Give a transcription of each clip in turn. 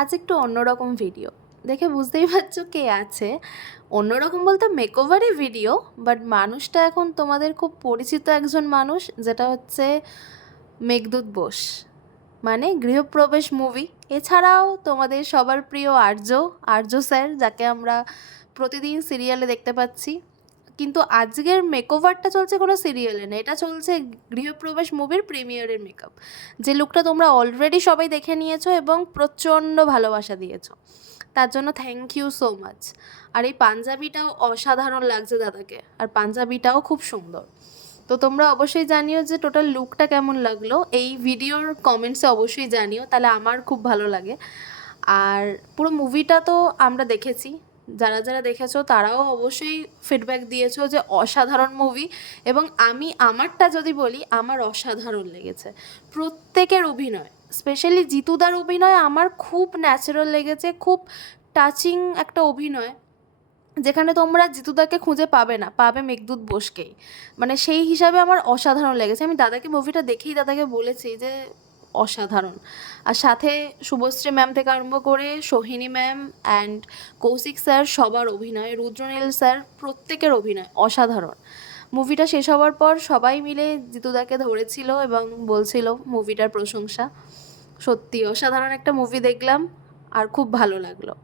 আজ একটু অন্যরকম ভিডিও দেখে বুঝতেই পারছো কে আছে। অন্যরকম বলতে মেকওভারই ভিডিও, বাট মানুষটা এখন তোমাদের খুব পরিচিত একজন মানুষ, যেটা হচ্ছে মেঘদূত বোস, মানে গৃহপ্রবেশ মুভি। এছাড়াও তোমাদের সবার প্রিয় আর্য, আর্য স্যার, যাকে আমরা প্রতিদিন সিরিয়ালে দেখতে পাচ্ছি। কিন্তু আজকের মেকওভারটা চলছে কোনো সিরিয়ালে না, এটা চলছে গৃহপ্রবেশ মুভির প্রিমিয়ারের মেকআপ। যে লুকটা তোমরা অলরেডি সবাই দেখে নিয়েছো এবং প্রচণ্ড ভালোবাসা দিয়েছো, তার জন্য থ্যাংক ইউ সো মাচ। আর এই পাঞ্জাবিটাও অসাধারণ লাগছে দাদাকে, আর পাঞ্জাবিটাও খুব সুন্দর। তো তোমরা অবশ্যই জানিও যে টোটাল লুকটা কেমন লাগলো, এই ভিডিওর কমেন্টসে অবশ্যই জানিও, তাহলে আমার খুব ভালো লাগে। আর পুরো মুভিটা তো আমরা দেখেছি, যারা যারা দেখেছো তারাও অবশ্যই ফিডব্যাক দিয়েছো যে অসাধারণ মুভি। এবং আমি আমারটা যদি বলি, আমার অসাধারণ লেগেছে প্রত্যেকের অভিনয়, স্পেশালি জিতুদার অভিনয় আমার খুব ন্যাচারাল লেগেছে, খুব টাচিং একটা অভিনয়, যেখানে তোমরা জিতুদাকে খুঁজে পাবে না, পাবে মেঘদূত বোসকেই। মানে সেই হিসাবে আমার অসাধারণ লেগেছে। আমি দাদাকে মুভিটা দেখেই দাদাকে বলেছি যে অসাধারণ। আর সাথে শুভশ্রী ম্যাম থেকে আরম্ভ করে Sohini ma'am and Kaushik sir, সবার অভিনয়, রুদ্রনীল স্যার, প্রত্যেকের অভিনয় অসাধারণ। মুভিটা শেষ হওয়ার পর সবাই মিলে জিতুদাকে ধরেছিল এবং বলছিল মুভিটার প্রশংসা। সত্যি অসাধারণ একটা মুভি দেখলাম, আর খুব ভালো লাগলো।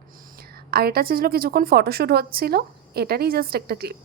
আর এটা ছিল কিছুক্ষণ ফটোশ্যুট হচ্ছিল, এটারই জাস্ট একটা ক্লিপ।